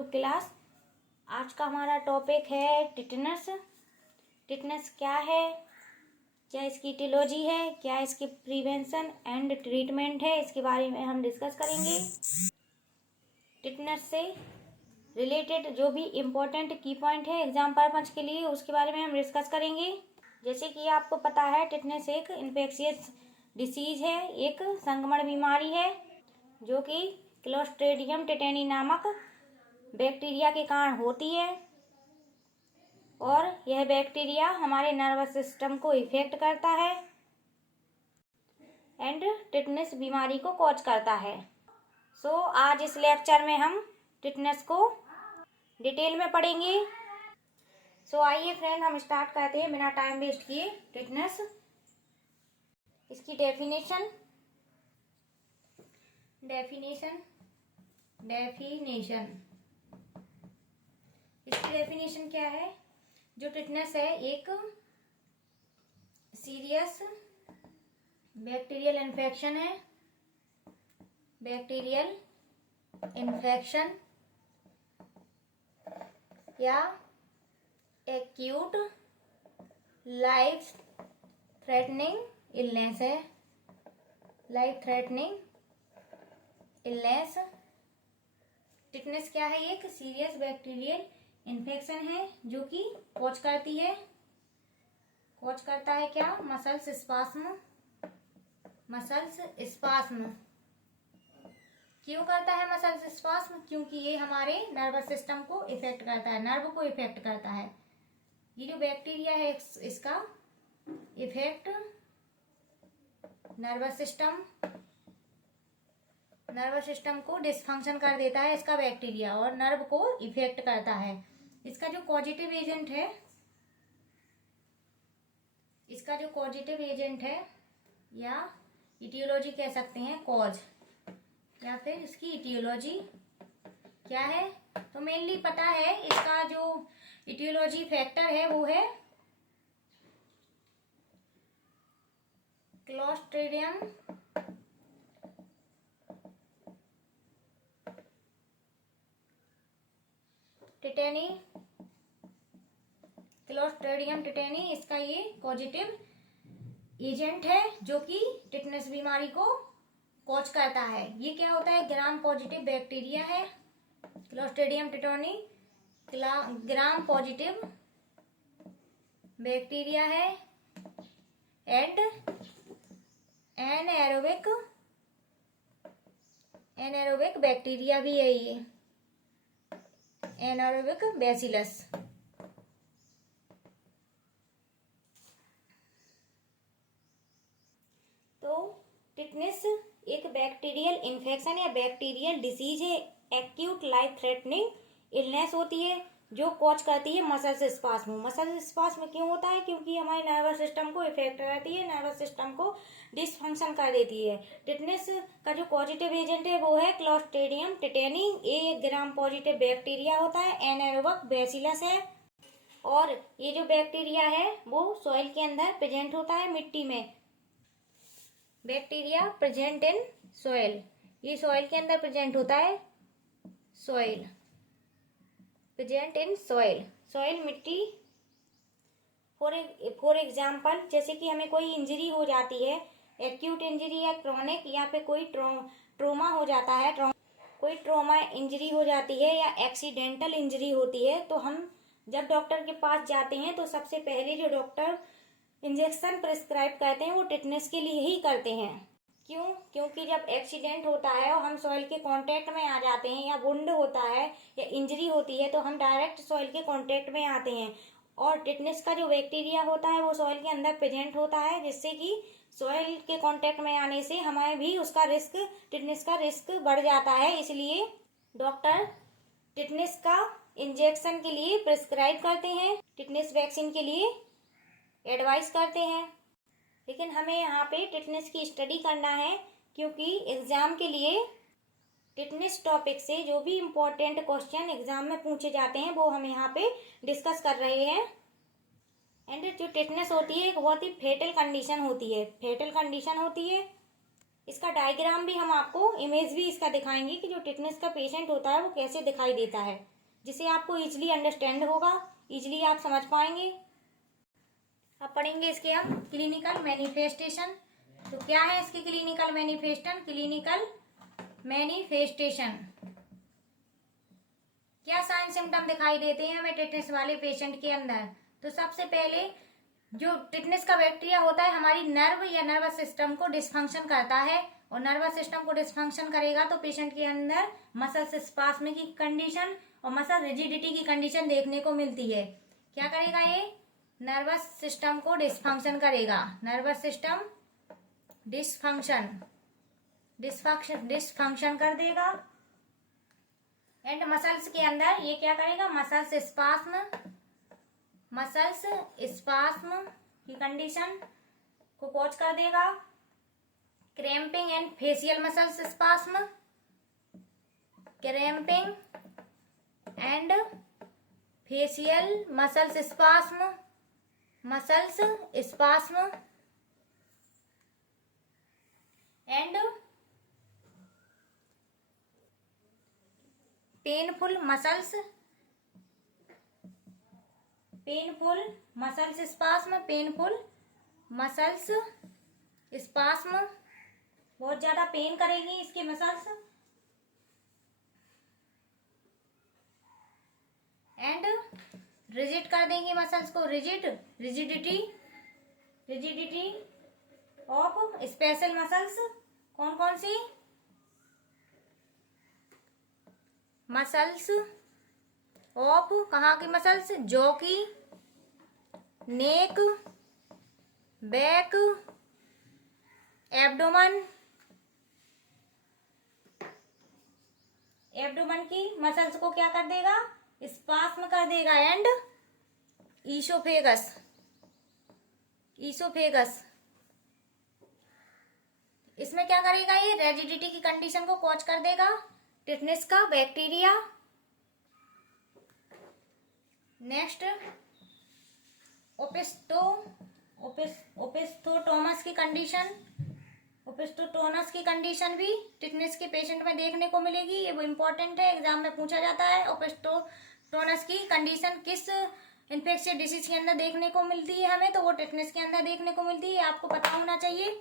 तो क्लास आज का हमारा टॉपिक है टिटनस। टिटनस क्या है, क्या इसकी टियोलॉजी है, क्या इसकी प्रिवेंशन एंड ट्रीटमेंट है, इसके बारे में हम डिस्कस करेंगे। टिटनस से रिलेटेड जो भी इम्पोर्टेंट की पॉइंट है एग्जाम पर्पज के लिए उसके बारे में हम डिस्कस करेंगे। जैसे कि आपको पता है टिटनस एक इन्फेक्शियस डिसीज है, एक संक्रमण बीमारी है जो कि क्लोस्ट्रीडियम टिटेनी नामक बैक्टीरिया के कारण होती है और यह बैक्टीरिया हमारे नर्वस सिस्टम को इफेक्ट करता है एंड टिटनस बीमारी को कॉज करता है। आज इस लेक्चर में हम टिटनस को डिटेल में पढ़ेंगे। आइए फ्रेंड हम स्टार्ट करते हैं बिना टाइम वेस्ट किए। टिटनस, इसकी डेफिनेशन इसकी डेफिनेशन क्या है? जो टिटनस है एक सीरियस बैक्टीरियल इन्फेक्शन है, बैक्टीरियल इन्फेक्शन या एक्यूट लाइफ थ्रेटनिंग इलनेस है। Life threatening illness. टिटनस क्या है? एक सीरियस बैक्टीरियल इन्फेक्शन है जो कि कॉज करता है क्या? Muscles spasm. क्यों करता है मसल्स स्पास्म? क्योंकि ये हमारे नर्वस सिस्टम को इफेक्ट करता है, नर्व को इफेक्ट करता है। ये जो बैक्टीरिया है इसका इफेक्ट नर्वस सिस्टम को डिसफंक्शन कर देता है इसका बैक्टीरिया, और नर्व को इफेक्ट करता है। इसका जो कॉजेटिव एजेंट है या इटियोलॉजी कह सकते हैं, कॉज, या फिर इसकी इटियोलॉजी क्या है? तो मेनली पता है इसका जो इटियोलॉजी फैक्टर है वो है क्लोस्ट्रीडियम टिटेनी। क्लोस्ट्रीडियम टिटेनी इसका ये पॉजिटिव एजेंट है जो कि टिटनस बीमारी को कॉज करता है। ये क्या होता है? ग्राम पॉजिटिव बैक्टीरिया है। Clostridium tetani gram positive bacteria है एंड एनारोबिक बैक्टीरिया भी है। ये एनारोबिक बैसिलस। तो टिटनस एक बैक्टीरियल इन्फेक्शन या बैक्टीरियल डिसीज है, एक्यूट लाइफ थ्रेटनिंग इलनेस होती है जो कॉज करती है मसल्स स्पास्म। मसल्स स्पास्म क्यों होता है? क्योंकि हमारे नर्वस सिस्टम को इफेक्ट करती है, नर्वस सिस्टम को डिसफंक्शन कर देती है। टिटनस का जो पॉजिटिव एजेंट है वो है क्लोस्ट्रीडियम टिटेनी। ये ग्राम पॉजिटिव बैक्टीरिया होता है, एनारोबिक बैसिलस है, और ये जो बैक्टीरिया है वो सॉइल के अंदर प्रेजेंट होता है, मिट्टी में। बैक्टीरिया प्रेजेंट इन सॉइल, ये सॉइल के अंदर प्रेजेंट होता है। प्रेजेंट इन सॉइल मिट्टी। फॉर एग्जाम्पल, जैसे कि हमें कोई इंजरी हो जाती है, एक्यूट इंजरी या क्रॉनिक, या फिर कोई ट्रोमा हो जाता है, कोई ट्रोमा इंजरी हो जाती है या एक्सीडेंटल इंजरी होती है, तो हम जब डॉक्टर के पास जाते हैं तो सबसे पहले जो डॉक्टर इंजेक्शन प्रिस्क्राइब करते हैं वो टिटनस के लिए ही करते हैं। क्यों? क्योंकि जब एक्सीडेंट होता है और हम सॉइल के कांटेक्ट में आ जाते हैं, या वुंड होता है या इंजरी होती है, तो हम डायरेक्ट सॉइल के कांटेक्ट में आते हैं, और टिटनस का जो बैक्टीरिया होता है वो सॉइल के अंदर प्रेजेंट होता है, जिससे कि सॉइल के कांटेक्ट में आने से हमें भी उसका रिस्क, टिटनस का रिस्क बढ़ जाता है। इसलिए डॉक्टर टिटनस का इंजेक्शन के लिए प्रिस्क्राइब करते हैं, टिटनस वैक्सीन के लिए एडवाइस करते हैं। लेकिन हमें यहाँ पे टिटनस की स्टडी करना है, क्योंकि एग्जाम के लिए टिटनस टॉपिक से जो भी इम्पोर्टेंट क्वेश्चन एग्जाम में पूछे जाते हैं वो हम यहाँ पे डिस्कस कर रहे हैं। एंड जो टिटनस होती है एक बहुत ही फेटल कंडीशन होती है। इसका डायग्राम भी हम आपको, इमेज भी इसका दिखाएंगे कि जो टिटनेस का पेशेंट होता है वो कैसे दिखाई देता है, जिसे आपको इजिली अंडरस्टैंड होगा, इजिली आप समझ पाएंगे। अब पढ़ेंगे इसके हम क्लिनिकल मैनिफेस्टेशन। तो क्या है इसकी क्लिनिकल मैनिफेस्टेशन, क्या साइन सिम्टम दिखाई देते हैं हमें टिटनेस वाले पेशेंट के अंदर। तो सबसे पहले जो टिटनेस का बैक्टीरिया होता है हमारी नर्व या नर्वस सिस्टम को डिसफंक्शन करता है, और नर्वस सिस्टम को डिसफंक्शन करेगा तो पेशेंट के अंदर मसल्स स्पास्म की कंडीशन और मसल रिजिडिटी की कंडीशन देखने को मिलती है। क्या करेगा ये, नर्वस सिस्टम को डिसफंक्शन करेगा, नर्वस सिस्टम डिसफंक्शन कर देगा। एंड मसल्स के अंदर ये क्या करेगा, मसल्स स्पास्म की कंडीशन को कॉज कर देगा। Cramping and facial muscles spasm, cramping and facial muscles spasm and painful muscles spasm, बहुत ज्यादा पेन करेगी इसके मसल्स। एंड रिजिड कर देंगी मसल्स को, रिजिडिटी ऑफ स्पेशल मसल्स, कौन कौन सी मसल्स ऑफ, कहाँ की मसल्स, जॉ की, नेक, बैक, एब्डोमन की मसल्स को क्या कर देगा, स्पास्म कर देगा। एंड ईसोफेगस, इसमें क्या करेगा, ये रेजिडिटी की कंडीशन को कॉज कर देगा टिटनेस का बैक्टीरिया। नेक्स्ट ओपिस्थोटोनस की कंडीशन भी टिटनेस के पेशेंट में देखने को मिलेगी, ये वो इंपॉर्टेंट है, एग्जाम में पूछा जाता है। ओपिस्थोटोनस की कंडीशन किस इन्फेक्शियस डिसीज के अंदर देखने को मिलती है हमें, तो वो टिटनेस के अंदर देखने को मिलती है, आपको पता होना चाहिए।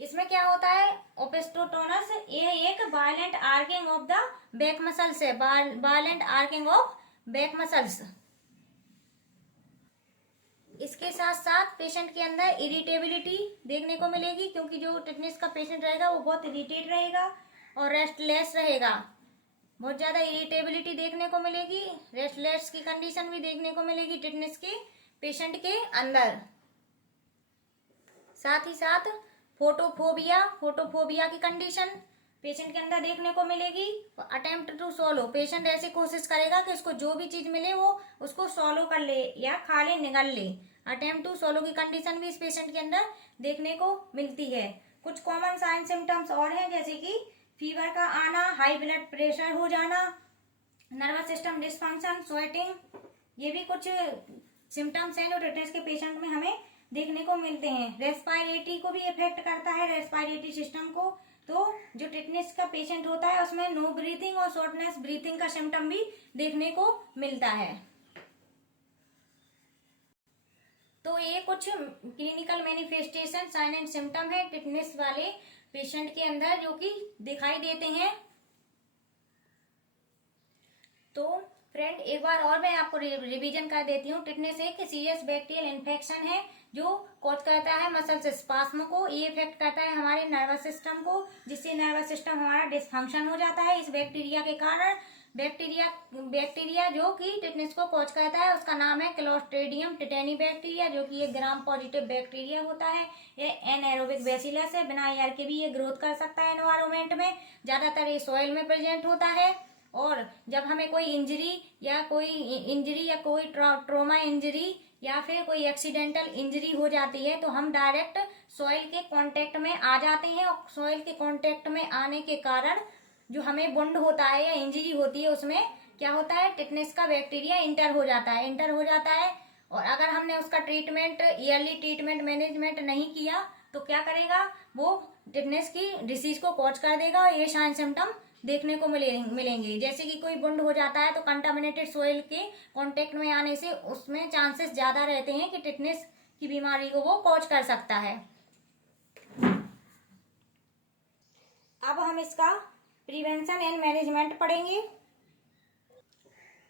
इसमें क्या होता है, ओपिस्थोटोनस ये एक violent arching of the back muscles है, violent arching of back muscles. इसके साथ साथ पेशेंट के अंदर इरिटेबिलिटी देखने को मिलेगी, क्योंकि जो टिटनेस का पेशेंट रहेगा वो बहुत इरिटेट रहेगा और रेस्टलेस रहेगा, बहुत ज्यादा इरिटेबिलिटी देखने को मिलेगी, रेस्टलेस की कंडीशन भी देखने को मिलेगी टिटनेस के पेशेंट के अंदर। साथ ही साथ फोटोफोबिया की कंडीशन पेशेंट के अंदर देखने को मिलेगी। अटेम्प्ट टू सॉलो, पेशेंट ऐसी कोशिश करेगा कि उसको जो भी चीज मिले वो उसको सॉलो कर ले या खा ले, निगल ले। अटेम्प्ट टू सॉलो की कंडीशन भी इस पेशेंट के अंदर देखने को मिलती है। कुछ कॉमन साइन सिम्टम्स और हैं, जैसे कि फीवर का आना, हाई ब्लड प्रेशर हो जाना, नर्वस सिस्टम डिसफंक्शन, स्वेटिंग, ये भी कुछ सिम्टम्स हैं जो टिटनेस के पेशेंट में हमें देखने को मिलते हैं। रेस्पिरेटरी को भी इफेक्ट करता है, रेस्पिरेटरी सिस्टम को। तो जो टिटनेस का पेशेंट होता है उसमें नो ब्रीथिंग और शॉर्टनेस ब्रीथिंग का सिम्टम भी देखने को मिलता है। तो ये कुछ clinical manifestation, sign and symptom है टिटनेस वाले पेशेंट के अंदर जो कि दिखाई देते हैं। तो फ्रेंड एक बार और मैं आपको रिवीजन कर देती हूँ। टिटनेस एक सीरियस बैक्टीरियल इन्फेक्शन है जो कॉज करता है मसल्स स्पास्म को, ये इफेक्ट करता है हमारे नर्वस सिस्टम को, जिससे नर्वस सिस्टम हमारा डिसफंक्शन हो जाता है। इस बैक्टीरिया के कारण बैक्टीरिया जो कि टिटनेस को कॉज करता है उसका नाम है क्लोस्ट्रीडियम टिटेनी बैक्टीरिया, जो कि ये ग्राम पॉजिटिव बैक्टीरिया होता है। ये एनएरोबिक बैसिलस है, बिना एयर के भी ये ग्रोथ कर सकता है एनवायरमेंट में। ज्यादातर ये सॉइल में प्रेजेंट होता है। और जब हमें कोई इंजरी या कोई ट्रॉमा इंजरी या फिर कोई एक्सीडेंटल इंजरी हो जाती है तो हम डायरेक्ट सॉइल के कांटेक्ट में आ जाते हैं, और सॉइल के कांटेक्ट में आने के कारण जो हमें वुंड होता है या इंजरी होती है उसमें क्या होता है, टिटनेस का बैक्टीरिया इंटर हो जाता है। और अगर हमने उसका ट्रीटमेंट, ईयरली ट्रीटमेंट मैनेजमेंट नहीं किया तो क्या करेगा, वो टिटनेस की डिसीज को कॉज कर देगा और ये साइन सिम्टम देखने को मिलेंगे। जैसे कि कोई वुंड हो जाता है तो कंटामिनेटेड सोइल के कांटेक्ट में आने से उसमें चांसेस ज्यादा रहते हैं कि टिटनेस की बीमारी को वो कॉज कर सकता है। अब हम इसका प्रिवेंशन एंड मैनेजमेंट पढ़ेंगे।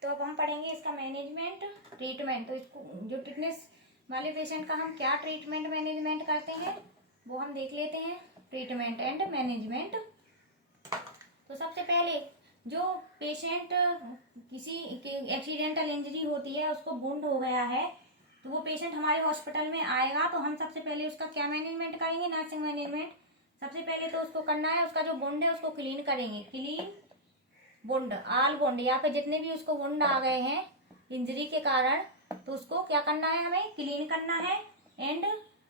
तो अब हम पढ़ेंगे इसका मैनेजमेंट, ट्रीटमेंट। तो इसको जो टिटनेस वाले पेशेंट का हम क्या ट्रीटमेंट मैनेजमेंट करते हैं वो हम देख लेते हैं। Treatment and management. तो सबसे पहले जो पेशेंट किसी एक्सीडेंटल इंजरी होती है, उसको वुंड हो गया है, तो वो पेशेंट हमारे हॉस्पिटल में आएगा तो हम सबसे पहले उसका क्या मैनेजमेंट करेंगे, नर्सिंग मैनेजमेंट। सबसे पहले तो उसको करना है, उसका जो वुंड है उसको क्लीन करेंगे। क्लीन वुंड, ऑल वुंड, या फिर जितने भी उसको वुंड आ गए हैं इंजरी के कारण, तो उसको क्या करना है, हमें क्लीन करना है। एंड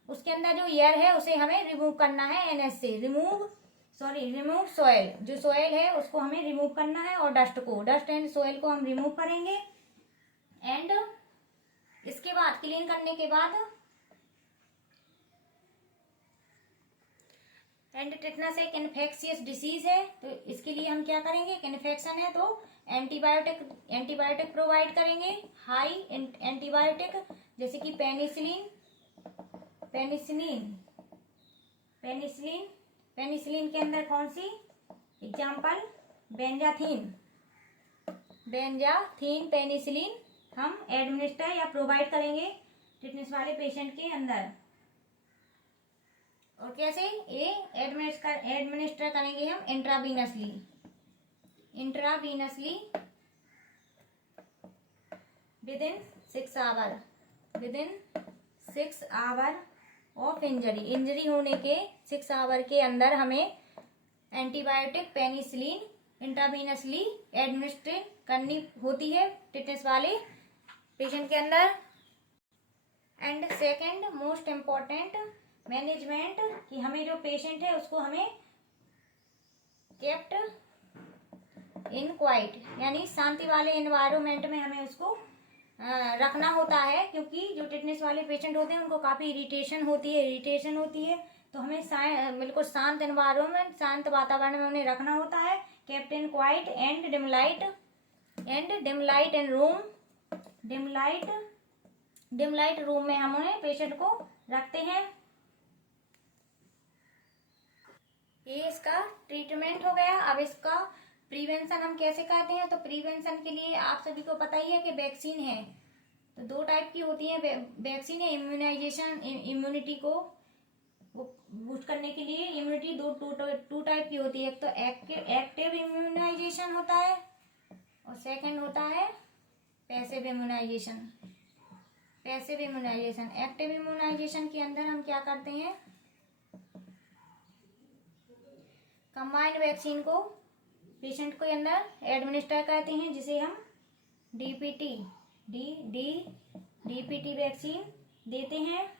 उसके अंदर जो एयर है उसे हमें रिमूव करना है एनएस से। रिमूव सॉइल, जो सॉइल है उसको हमें रिमूव करना है, और डस्ट एंड सॉइल को हम रिमूव करेंगे। एंड इसके बाद क्लीन करने के बाद एंड टिटनेस एक इन्फेक्शियस डिसीज है, तो इसके लिए हम क्या करेंगे, इन्फेक्शन है तो एंटीबायोटिक प्रोवाइड करेंगे। हाई एंटीबायोटिक, जैसे कि पेनिसिलिन के अंदर कौन सी, एग्जाम्पल बेंजाथीन पेनिसिलिन हम एडमिनिस्टर या प्रोवाइड करेंगे टिटनेस वाले पेशेंट के अंदर। और कैसे ये एडमिनिस्टर करेंगे हम intravenously with in 6 hour of injury होने के 6 आवर के अंदर हमें एंटीबायोटिक पेनिसिलिन इंट्रावीनसली एडमिनिस्टर करनी होती है टिटनेस वाले पेशेंट के अंदर। And second most important management, कि हमें जो पेशेंट है उसको हमें केप्ट इन क्वाइट, यानी शांति वाले एनवायरनमेंट में हमें उसको रखना होता है, क्योंकि जो टिटनेस वाले पेशेंट होते हैं उनको काफ़ी इरिटेशन होती है, तो हमें बिल्कुल शांत एनवायरनमेंट, शांत वातावरण में उन्हें रखना होता है। Kept in quiet and dim light room में हम उन्हें पेशेंट को रखते हैं। ये इसका ट्रीटमेंट हो गया। अब इसका प्रिवेंशन हम कैसे करते हैं, तो प्रिवेंशन के लिए आप सभी को पता ही है कि वैक्सीन है। तो 2 टाइप की होती है वैक्सीन है। इम्यूनाइजेशन, इम्यूनिटी को बूस्ट करने के लिए इम्यूनिटी टू टाइप की होती है। एक तो एक्टिव इम्यूनाइजेशन होता है और सेकंड होता है पैसिव इम्यूनाइजेशन। एक्टिव इम्यूनाइजेशन के अंदर हम क्या करते हैं, कंबाइंड वैक्सीन को पेशेंट के अंदर एडमिनिस्टर करते हैं, जिसे हम डीपीटी वैक्सीन देते हैं।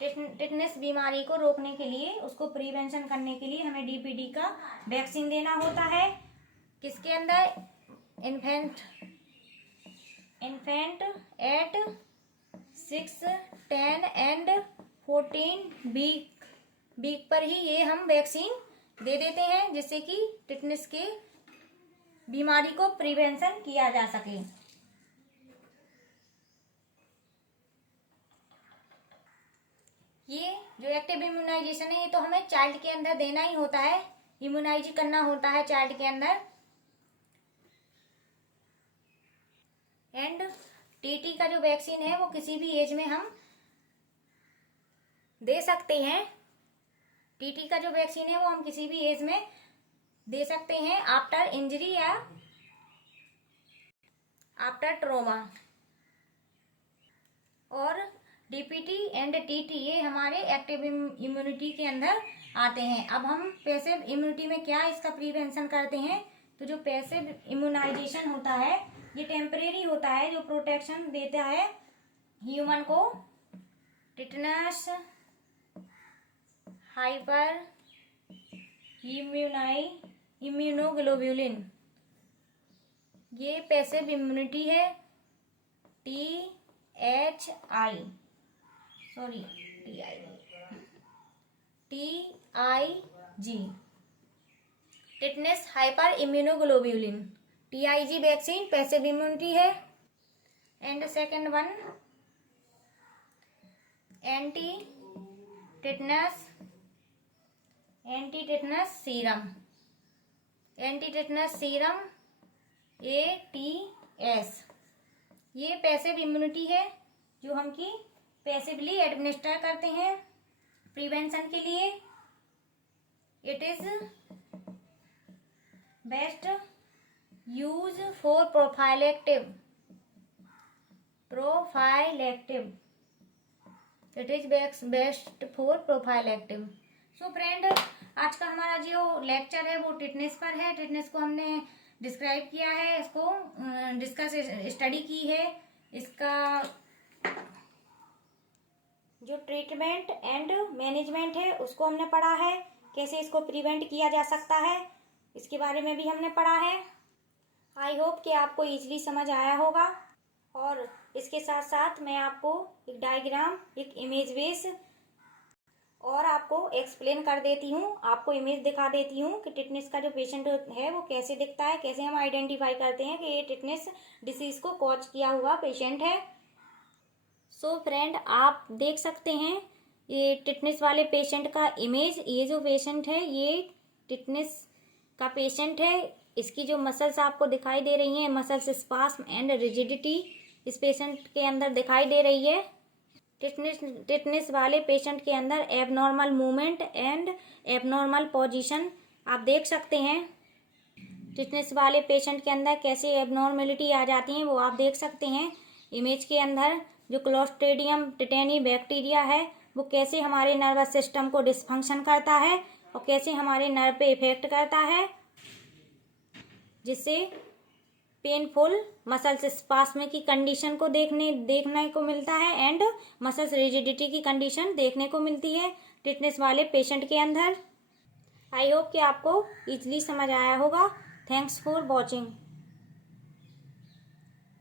टिटनेस बीमारी को रोकने के लिए, उसको प्रिवेंशन करने के लिए हमें डीपीटी का वैक्सीन देना होता है। किसके अंदर, इन्फेंट एट 6, 10 एंड 14 वीक पर ही ये हम वैक्सीन दे देते हैं, जिससे कि टिटनेस के बीमारी को प्रिवेंशन किया जा सके। ये जो एक्टिव इम्यूनाइजेशन है, ये तो हमें चाइल्ड के अंदर देना ही होता है, इम्यूनाइज करना होता है चाइल्ड के अंदर। एंड टीटी का जो वैक्सीन है वो किसी भी एज में हम दे सकते हैं। टीटी का जो वैक्सीन है वो हम किसी भी एज में दे सकते हैं, आफ्टर इंजरी या आफ्टर ट्रोमा। और डीपीटी एंड टीटी ये हमारे एक्टिव इम्यूनिटी के अंदर आते हैं। अब हम पैसिव इम्यूनिटी में क्या इसका प्रिवेंशन करते हैं, तो जो पैसिव इम्यूनाइजेशन होता है ये टेम्परेरी होता है, जो प्रोटेक्शन देता है ह्यूमन को टिटनस, हाइपर इम्यूनोग्लोबुलिन, ये पैसिव इम्यूनिटी है। TIG tetanus hyper immunoglobulin. TIG vaccine passive immunity है। And second one anti tetanus serum. Anti tetanus serum ATS, ये पैसिव इम्यूनिटी है जो हम की पैसिवली एडमिनिस्टर करते हैं प्रिवेंशन के लिए। It is best use for prophylactic. It is best for prophylactic. So friend, आज का हमारा जो लेक्चर है वो टिटनेस पर है। टिटनेस को हमने डिस्क्राइब किया है, इसको डिस्कस स्टडी की है। इसका जो ट्रीटमेंट एंड मैनेजमेंट है उसको हमने पढ़ा है, कैसे इसको प्रिवेंट किया जा सकता है इसके बारे में भी हमने पढ़ा है। आई होप कि आपको इजीली समझ आया होगा। और इसके साथ साथ मैं आपको एक डायग्राम, एक इमेज बेस और आपको एक्सप्लेन कर देती हूँ, आपको इमेज दिखा देती हूँ कि टिटनेस का जो पेशेंट है वो कैसे दिखता है, कैसे हम आइडेंटिफाई करते हैं कि ये टिटनेस डिसीज को कॉज किया हुआ पेशेंट है। सो फ्रेंड, आप देख सकते हैं ये टिटनेस वाले पेशेंट का इमेज। ये जो पेशेंट है ये टिटनेस का पेशेंट है। इसकी जो मसल्स आपको दिखाई दे रही हैं, मसल्स स्पास्म एंड रिजिडिटी इस पेशेंट के अंदर दिखाई दे रही है। टिटनेस वाले पेशेंट के अंदर abnormal movement and abnormal position आप देख सकते हैं। टिटनेस वाले पेशेंट के अंदर कैसे एबनॉर्मेलिटी आ जाती हैं वो आप देख सकते हैं इमेज के अंदर। जो क्लोस्ट्रीडियम टिटेनी बैक्टीरिया है वो कैसे हमारे नर्वस सिस्टम को डिसफंक्शन करता है और कैसे हमारे नर्व पे इफेक्ट करता है, जिससे पेनफुल मसल्स स्पास्म की कंडीशन को देखने को मिलता है एंड मसल्स रिजिडिटी की कंडीशन देखने को मिलती है टिटनेस वाले पेशेंट के अंदर। आई होप कि आपको इजीली समझ आया होगा। Thanks for watching.